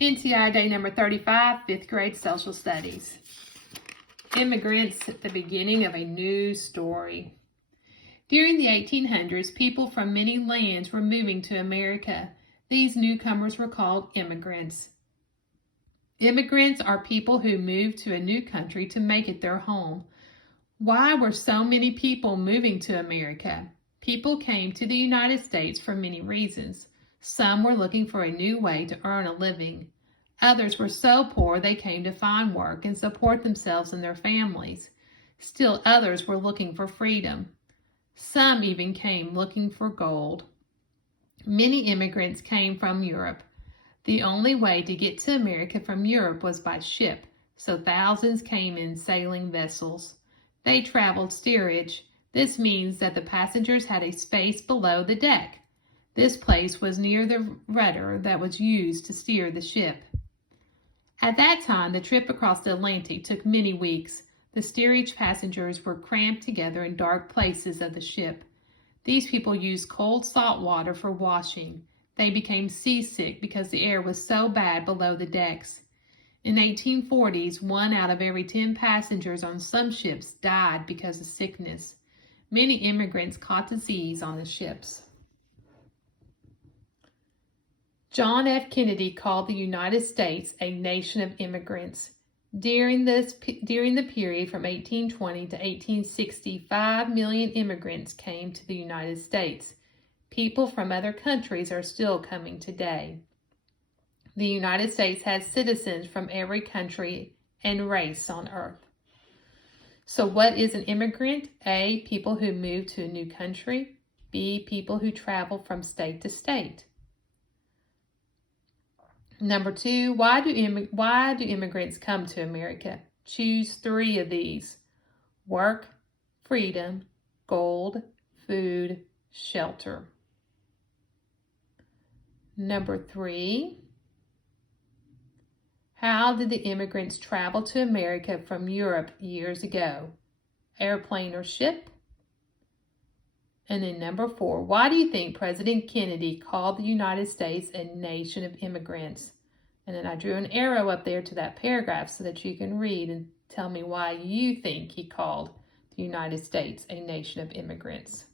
NTI Day number 35, 5th grade social studies. Immigrants at the beginning of a new story. During the 1800s, people from many lands were moving to America. These newcomers were called immigrants. Immigrants are people who move to a new country to make it their home. Why were so many people moving to America? People came to the United States for many reasons. Some were looking for a new way to earn a living. Others were so poor they came to find work and support themselves and their families. Still others were looking for freedom. Some even came looking for gold. Many immigrants came from Europe. The only way to get to America from Europe was by ship, so thousands came in sailing vessels. They traveled steerage. This means that the passengers had a space below the deck. This place was near the rudder that was used to steer the ship. At that time, the trip across the Atlantic took many weeks. The steerage passengers were cramped together in dark places of the ship. These people used cold salt water for washing. They became seasick because the air was so bad below the decks. In the 1840s, 1 out of every 10 passengers on some ships died because of sickness. Many immigrants caught disease on the ships. John F. Kennedy called the United States a nation of immigrants. During the period from 1820 to 1860, 5 million immigrants came to the United States. People from other countries are still coming today. The United States has citizens from every country and race on earth. So what is an immigrant? A, people who move to a new country. B, people who travel from state to state. Number 2, why do immigrants come to America? Choose 3 of these: work, freedom, gold, food, shelter. Number 3, how did the immigrants travel to America from Europe years ago? Airplane or ship? And then number 4, why do you think President Kennedy called the United States a nation of immigrants? And then I drew an arrow up there to that paragraph so that you can read and tell me why you think he called the United States a nation of immigrants.